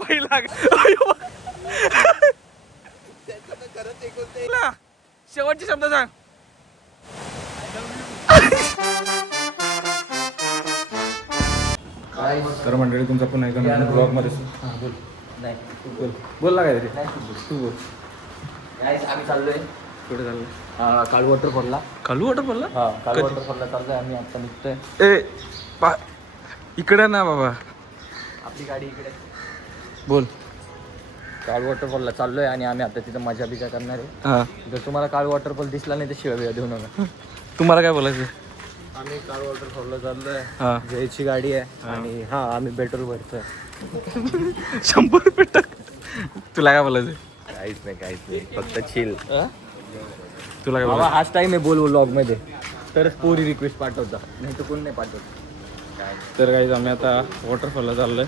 पहिला शेवटचे शब्द सांग. तर मंडळी तुमचा पुन्हा एकदा ब्लॉग मध्ये बोल. नाही बोल बोलला काय तरी तू बोल. आम्ही चाललोय कुठे चाललोय? काळू वॉटरफॉलला. कालू वॉटरफॉलला? हा काळू वॉटरफॉलला चाललोय आम्ही. आता निघतोय. ए इकडे ना बाबा, आपली गाडी इकडे. बोल. काळू वॉटरफॉलला चाललोय आणि आम्ही आता तिथं मजा बिजा करणार आहे. हा जर तुम्हाला काळू वॉटरफॉल दिसला नाही तर शिवाय देऊ नका. तुम्हाला काय बोलायचं? आम्ही काळू वॉटरफॉलला चाललोय. हा जयची गाडी आहे आणि हा आम्ही पेट्रोल भरतोय. 100 रुपये टाक. तुला काय बोलायचं? काहीच नाही फक्त चिल. तुला काय बाबा बोलायचं? हाच टाइम आहे बोल व्लॉग मध्ये, तरच पोरी रिक्वेस्ट पाठवता, नाही तर कोण नाही पाठवत. तर काही आम्ही आता वॉटरफॉलला चाललोय.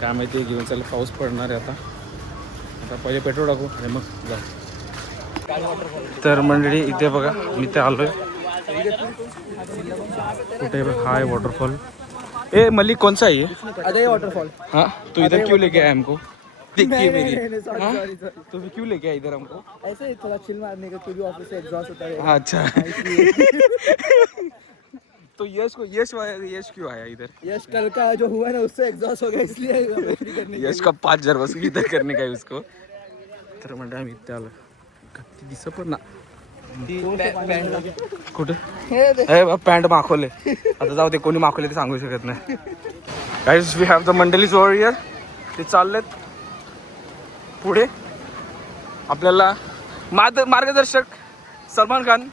काय माहिती घेऊन चाललं, पाऊस पडणार आहे आता. आता पहिले पेट्रोल टाकू आणि मग जा. तर मंडळी इथे बघा मी ते आलोय. कुठे बघ हा आहे वॉटरफॉल. ए मलिक कौन सा है ये? अजय वॉटरफॉल. हाँ तो इधर क्यों लेके आया हमको? दिखती मेरी. तो फिर क्यों लेके आया इधर हमको? ऐसे ही थोड़ा चिल मारने का, क्योंकि ऑफिस से एग्जॉस्ट होता है. अच्छा. तो यश क्यों आया इधर? यश कल का जो हुआ ना उससे एग्जॉस्ट हो गया, इसलिए यश का 5 हजार वसूल इधर करने का है उसको. तर म्हणजे आम्ही इथे आलो. दिसत पण ना कुठे पॅन्ट माखवले. आता जाऊ ते कोणी माखवले ते सांगू शकत नाही. गाईज वी हॅव द मंडलीज ओव्हर हिअर. ते चाललेत पुढे. आपल्याला मार्गदर्शक सलमान खान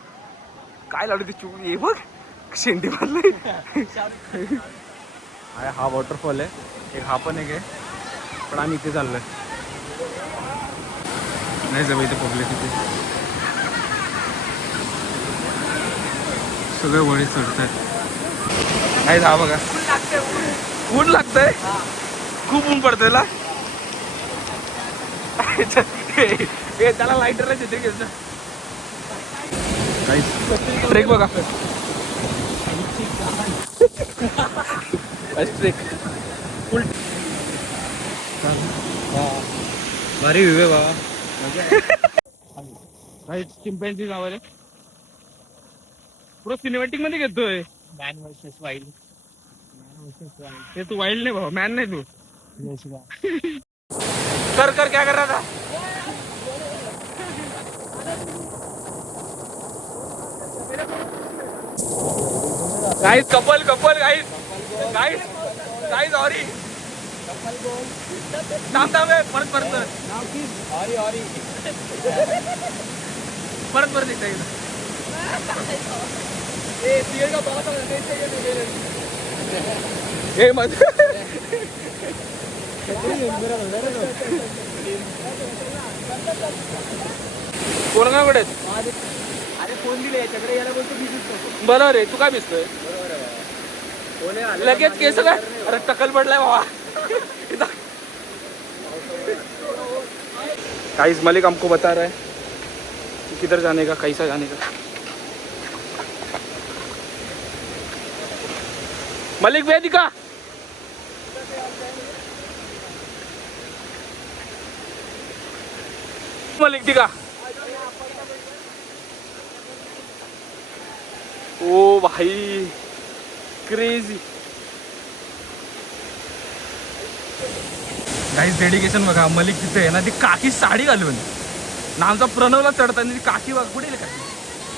काय लावले ते चूक ये बघ शेंडी मारले. हा वॉटरफॉल आहे एक, हा पण एक आहे. पण आम्ही इथे चाललोय. नाही जवळ इथे पब्लिक इथे सगळे वळी चढत आहेत. नाही हा बघा ऊन लागतंय, खूप ऊन पडतंय ना. त्याला लाईटरला येते घ्यायचं. ट्रेक बघा ट्रेक फुल भारी व्ह्यू आहे बाबा. चिंपॅन्झी नाव आहे. पुरा सिनेमॅटिक मध्ये घेतोय. Man versus wild. ते तू वाईल्ड नाही बाबा, मॅन नाही तू. कर क्या कर रहा था? गाइस कपल गाइस ऑरी थांब परत दिखता है मत कोणाकडे? अरे फोन दिले याच्याकडे, याला बोलतो भिजतो. बरोबर आहे. तू काय भिजतोय लगेच? केस काय? अरे टकल पडलाय बाबा. गाइस मलिक हमको बता रहा है कि किधर जाने का, कैसा जाने का. मलिक वेदिका मलिक दिखा. ओ भाई क्रेजी. गाईज डेडिकेशन बघा. मलिक तिथे आहे ना, ती काकी साडी घालून ना आमचा प्रणवला चढताना ती काकी बघ कुठे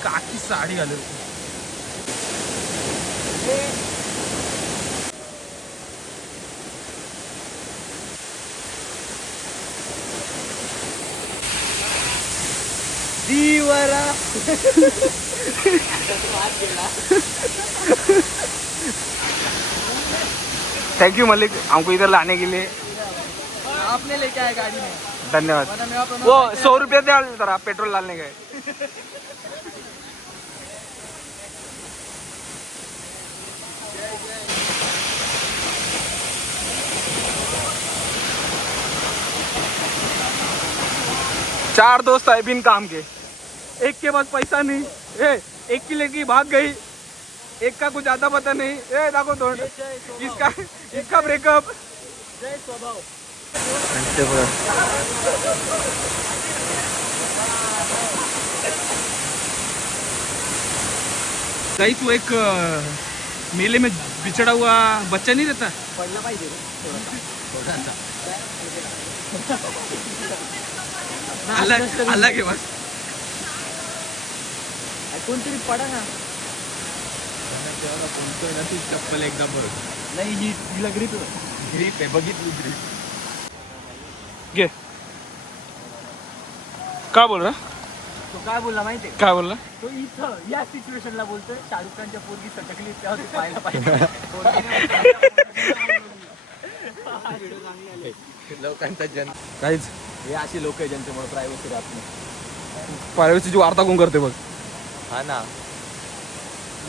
काकी साडी घालून. थैंक यू मलिक हमको इधर लाने के लिए. आपने लेके आए गाड़ी में. धन्यवाद. वो 100 रुपये दे जरा पेट्रोल डालने गए. चार दोस्त है बिन काम के, एक के पास पैसा नहीं. एक की लेके भाग गई. एक का कुछ आता पता नहीं. ए दाखव तोंड. इसका इसका ब्रेकअप. जय स्वभाव. गाइस वो एक मेले में बिछड़ा हुआ बच्चा नहीं रहता. पडला पाहिजे थोडासा. अलग अलग आहे बस. कोणतरी पडा ना. चप्पल एकदम बरोबर. नाही हिला ग्रीप आहे बघितली ग्रीप. घे. का बोल रहा. तो काय बोलला माहितीये काय बोलला. तो इथं या सिच्युएशनला बोलतोय शाहरुख खानच्या पोरगी सटकली तेव्हा तू पाहायला पाहिजे. लोकांचा जन काहीच हे अशी लोक आहे ज्यांच्यामुळे प्रायव्हसी राहत नाही. प्रायव्हसीची वार्ता कोण करते बघ. हा ना.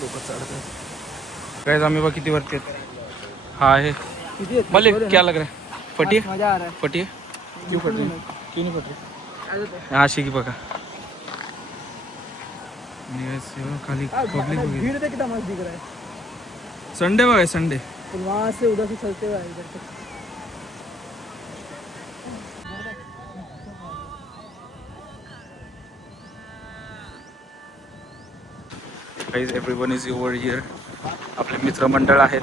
लोक चढतात. काय आम्ही बघ किती वरती आहेत. हा आहे मलिक क्या लग रहा है. फटी है. मजा आ रहा है. फटी है. क्यों फट रही. क्यों नहीं फट रही. हा शिकी बघा. खाली पब्लिक भीड़ तो कितना मस्त दिख रहा है. संडे बघा संडे. वहाँ से उधर से चलते हुए इधर तक. Guys everyone is over here. आपले मित्रमंडळ आहेत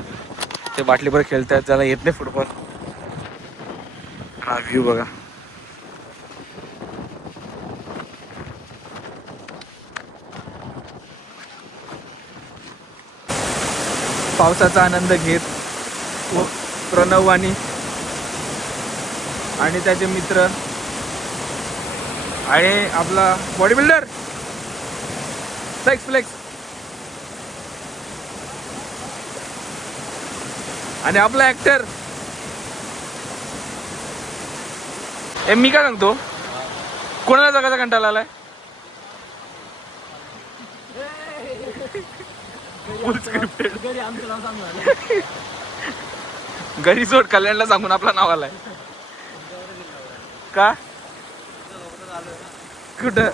ते बाटलीवर खेळत आहेत. ज्याला येत नाही फुटबॉल. हा व्ह्यू बघा. पावसाचा आनंद घेत व प्रणव आणि त्याचे मित्र आणि आपला बॉडी बिल्डर फ्लेक्स फ्लेक्स आणि आपला ऍक्टर. मी काय सांगतो कोणाला जगाचा कंटाळा आलाय. घरी आमचं नाव सांगू. घरी सोड कल्याणला सांगून आपला नाव आलाय. का कुठं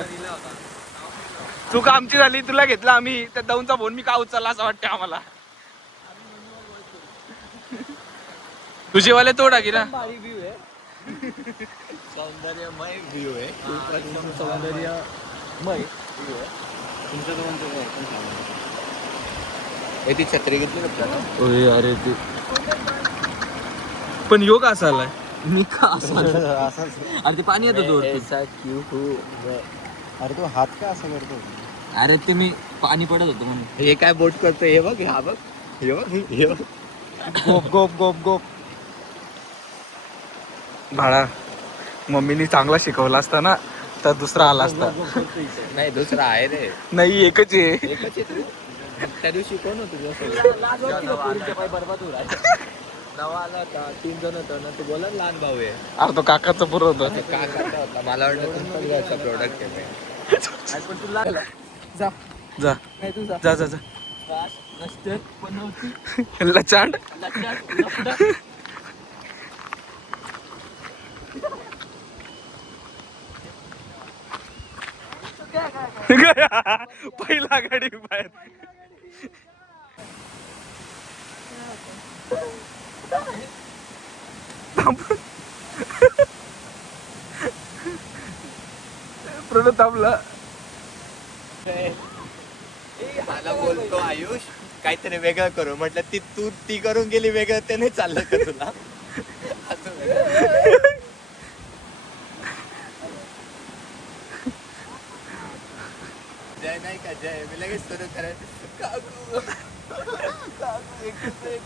चूक आमची झाली. तुला घेतला आम्ही त्या दौनचा फोन मी का उचलला असं वाटतं आम्हाला. तुझेवाले तोडा की ना. भारी व्ह्यू आहे. सौंदर्यमय व्ह्यू आहे. सौंदर्यमय व्ह्यू आहे. तुमचं ती छत्री घेतली का. अरे ते पण योग असा आलाय. मी का अरे ते पाणी येतं दूर. अरे तो हात का असं करतो. अरे ते मी पाणी पडत होतं म्हणून. हे काय बोट करतो. हे बघ हा बघ. हे बघ हे बघ. गोप गोप गोप गोप. भाडा मम्मीनी चांगला शिकवला असता ना तर दुसरा आला असता. नाही दुसरा आहे रे. नाही एकच आहे. एकच आहे तू. त्या दिवशी कोण होतो बरबाद नवा आला होता. 3 जण होतं ना. तू बोला लहान भाऊ आहे. अरे तो काकाचं पुरं होतं. काकाचा होता. मला वाटलं तुमचाच घरचा प्रोडक्ट आहे. जा जा नाही तू जा. जा जा जा. नसते पण नव्हती. लचांड. पहिला गाडी बाहेर. प्रणव थांबला. मला बोलतो आयुष काहीतरी वेगळं करू. म्हटलं ती करून गेली वेगळं. ते नाही चाललं का तुला. जय नाही का जय. मी लगेच सुरू करायचं. काकू काकू एक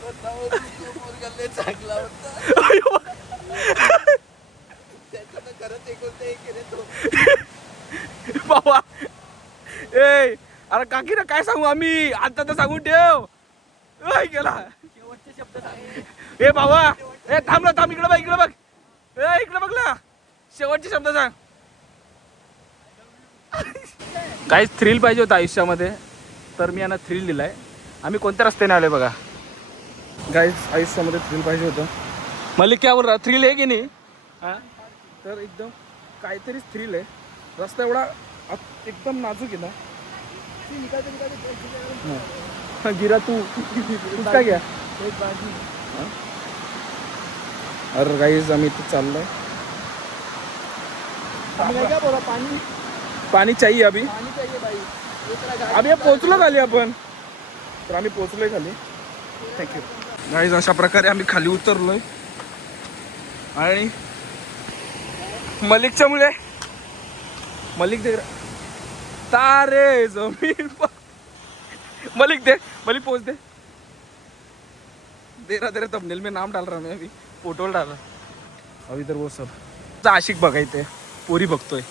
होता. मुलगा चांगला होता. त्याच्यानं खरंच एक होतं. एक रे तो. बाबा ए अरे काकी ना काय सांगू आम्ही. आता तर सांगून ठेव. गेला शेवटचे शब्द सांग. ए बाबा ए थांबला थांब. इकडे बघ इकडे बघ. ए इकडे बघ ना. शेवटचे शब्द सांग. काहीच थ्रिल पाहिजे होतं आयुष्यामध्ये तर मी यांना थ्रिल दिलाय. आम्ही कोणत्या रस्त्याने आलोय बघा. गाईज आयुष्यामध्ये थ्रिल पाहिजे होतं. मलिक क्या बोल रहा. थ्रिल आहे की नाही. हा तर एकदम काहीतरीच थ्रिल आहे. रस्ता एवढा एकदम नाजूक आहे ना. गिरा तू काय घ्या अरे गाईज आम्ही इथे चाललोय पाणी चाहिए अभी अभी पोहोचलो खाली आपण तर आम्ही पोहोचलोय खाली थँक्यू गाईज अशा प्रकारे आम्ही खाली उतरलोय आणि मलिकच्या मुळे मलिक दे तारे जमीन मलिक दे मलिक पोच दे दे रहा थंबनेल में नाम डाल रहा मैं अभी फोटो डाल रहा अभी तर वो सब आशिक बघायचंय पोरी बघतोय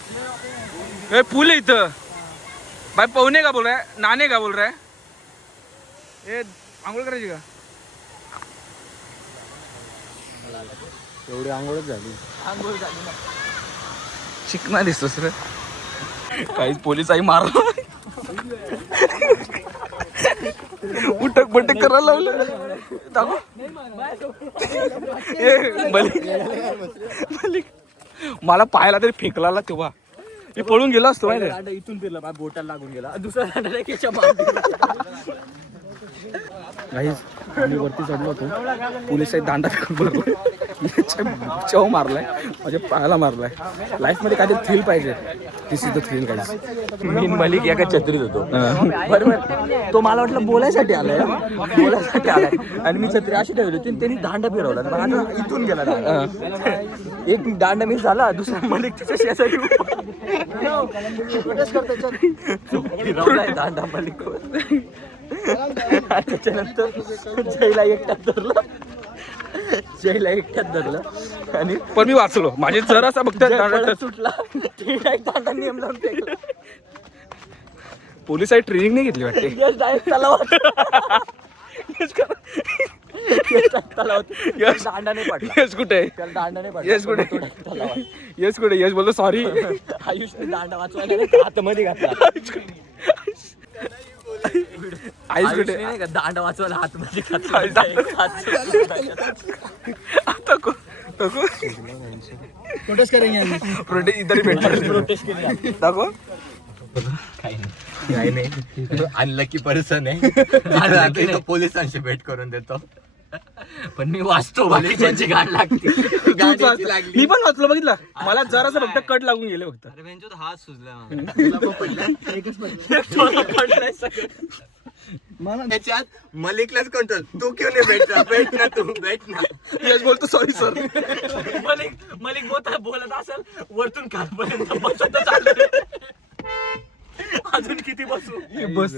ए पूल है इथं भाई पवने का बोल रहा है नाने का बोल रहा है ए आंघोळ करायची का एवढी आंघोळच झाली चिकना दिसतोस रे काहीच पोलीस आई मारला उठक बटक करायला लावलं दाखव मलिक मला पाहायला तरी फेकला तेव्हा मी पळून गेलो असतो माहिती इथून फिरला माझ्या बोटाला लागून गेला दुसरा आम्ही वरती चढलो होतो पोलिस दांडा फेकून मारला चव मारलाय माझ्या पायाला मारलाय लाईफ मध्ये काहीतरी थ्रिल पाहिजे दिस इज द थ्रिल गाईज मी मलिक एका छत्रीत होतो बरोबर तो मला वाटलं बोलायसाठी आलाय आणि मी छत्री अशी ठेवली होती त्यांनी दांडा फिरवला माझा इथून गेला दांडा. एक दांडा मी झाला दुसरा मलिक तिच्या शेजारी फिरवलाय दांडा मलिक त्याच्यानंतर जयला एकट्यात धरलं आणि पण मी वाचलो माझे जर असा फक्त सुटला दांडा नियम लावून फेकला. पोलिसांनी ट्रेनिंग नाही घेतली वाटते यश डायरेक्ट तलावात दांडा नाही पडला यश कुठे त्याला दांडा नाही पडला यश कुठे यश कुठे यश बोलतो सॉरी आयुष दांडा वाचवायला हातमध्ये घातला आईस कुठे नाही का दांडा वाचवायला हातमध्ये घातला आता प्रोटेस्ट करेंगे प्रोटेस्ट इधर ही भेटणार प्रोटेस्ट केली दाखव काही नाही अनलकी पर्सन आहे पोलिसांशी भेट करून देतो पण मी वाचतो बाकीच्यांची गाठ लागते मी पण वाचलो बघितलं मला जरासं फक्त कट लागून गेले फक्त हात सुजला त्याच्यात मलिकलाच कंट्रोल तू क्यों नाही भेट ना तू भेट ना यश बोलतो सॉरी सर मलिक बोलत असेल वरतून खालपर्यंत बसत चाललं अजून किती बसू बस